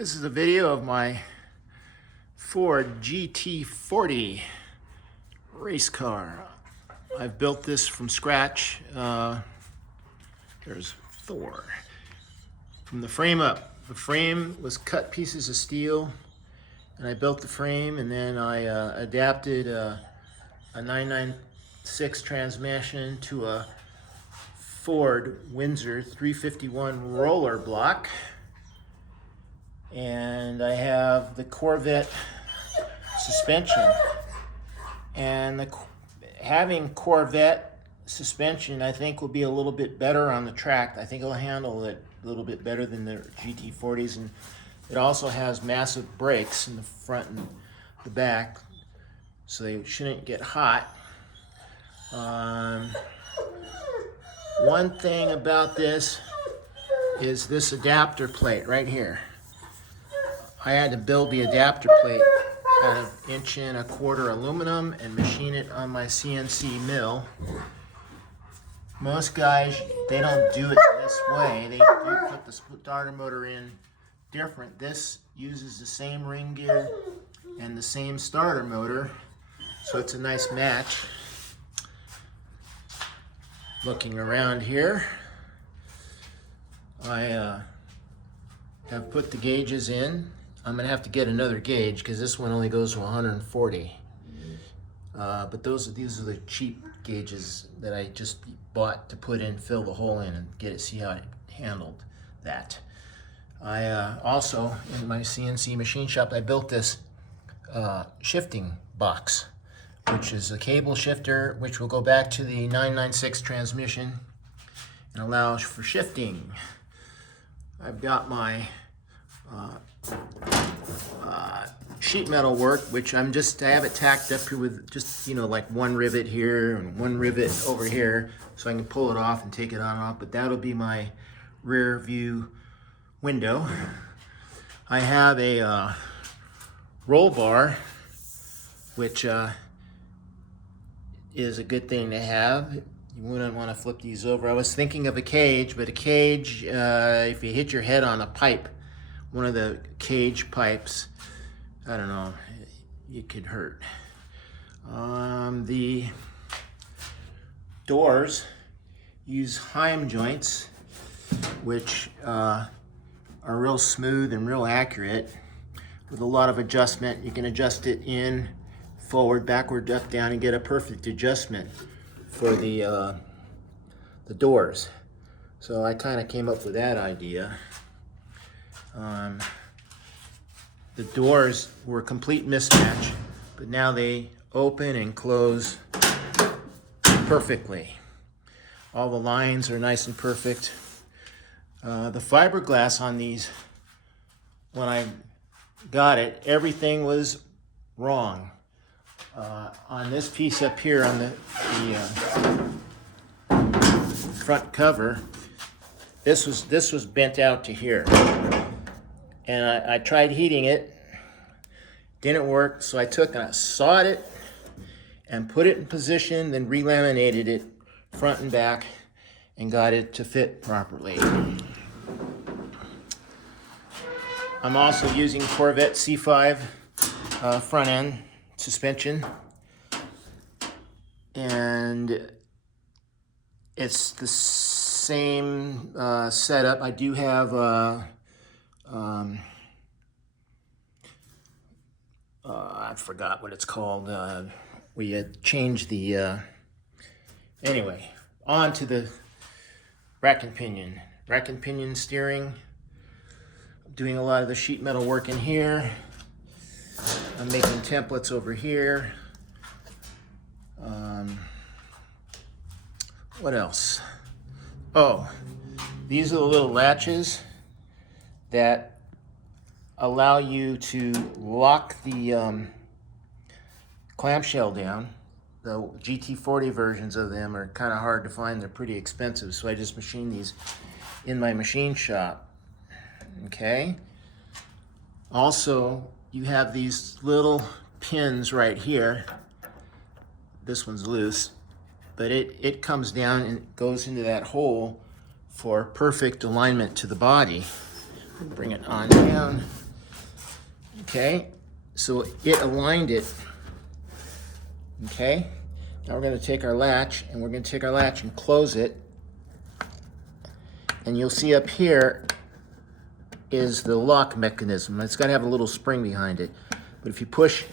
This is a video of my Ford GT40 race car. I've built this from scratch. There's Thor. From the frame up. The frame was cut pieces of steel, and I built the frame, and then I adapted a 996 transmission to a Ford Windsor 351 roller block. And I have the Corvette suspension. And having Corvette suspension, I think, will be a little bit better on the track. I think it'll handle it a little bit better than the GT40s. And it also has massive brakes in the front and the back, so they shouldn't get hot. One thing about this is this adapter plate right here. I had to build the adapter plate out of 1.25" aluminum and machine it on my CNC mill. Most guys, they don't do it this way. They do put the starter motor in different. This uses the same ring gear and the same starter motor, so it's a nice match. Looking around here, I have put the gauges in. I'm gonna have to get another gauge because this one only goes to 140. But these are the cheap gauges that I just bought to put in, fill the hole in, and see how it handled that. I also, in my CNC machine shop, I built this shifting box, which is a cable shifter, which will go back to the 996 transmission and allows for shifting. I've got my sheet metal work, which I have it tacked up here with just, like one rivet here and one rivet over here, so I can pull it off and take it on and off. But that'll be my rear view window. I have a roll bar, which is a good thing to have. You wouldn't want to flip these over. I was thinking of a cage, but a cage, if you hit your head on a pipe, one of the cage pipes, I don't know, it could hurt. The doors use Heim joints, which are real smooth and real accurate with a lot of adjustment. You can adjust it in, forward, backward, up, down, and get a perfect adjustment for the doors. So I kind of came up with that idea. The doors were a complete mismatch, but now they open and close perfectly. All the lines are nice and perfect. The fiberglass on these, when I got it, everything was wrong. On this piece up here on the front cover, this was bent out to here. And I tried heating it, didn't work, so I took and I sawed it and put it in position, then relaminated it front and back and got it to fit properly. I'm also using Corvette C5 front end suspension, and it's the same setup. I do have I forgot what it's called. We had changed the anyway, on to the rack and pinion steering. I'm doing a lot of the sheet metal work in here. I'm making templates over here. What else? Oh, these are the little latches that allow you to lock the clamshell down. The GT40 versions of them are kind of hard to find. They're pretty expensive, so I just machine these in my machine shop. Okay. Also, you have these little pins right here. This one's loose, but it comes down and goes into that hole for perfect alignment to the body. Bring it on down. Okay, so it aligned it. Okay, now we're going to take our latch and we're going to take our latch and close it. And you'll see up here is the lock mechanism. It's got to have a little spring behind it. But if you push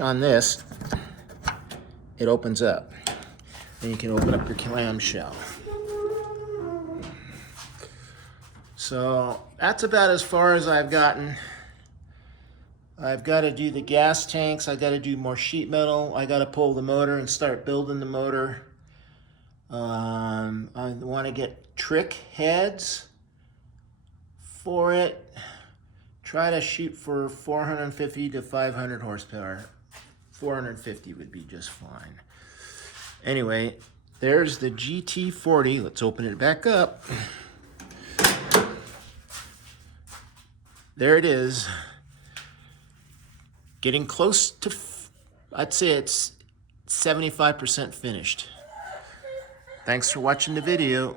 on this, it opens up. And you can open up your clamshell. So that's about as far as I've gotten. I've got to do the gas tanks. I've got to do more sheet metal. I got to pull the motor and start building the motor. I want to get trick heads for it. Try to shoot for 450 to 500 horsepower. 450 would be just fine. Anyway, there's the GT40. Let's open it back up. There it is. Getting close to, I'd say it's 75% finished. Thanks for watching the video.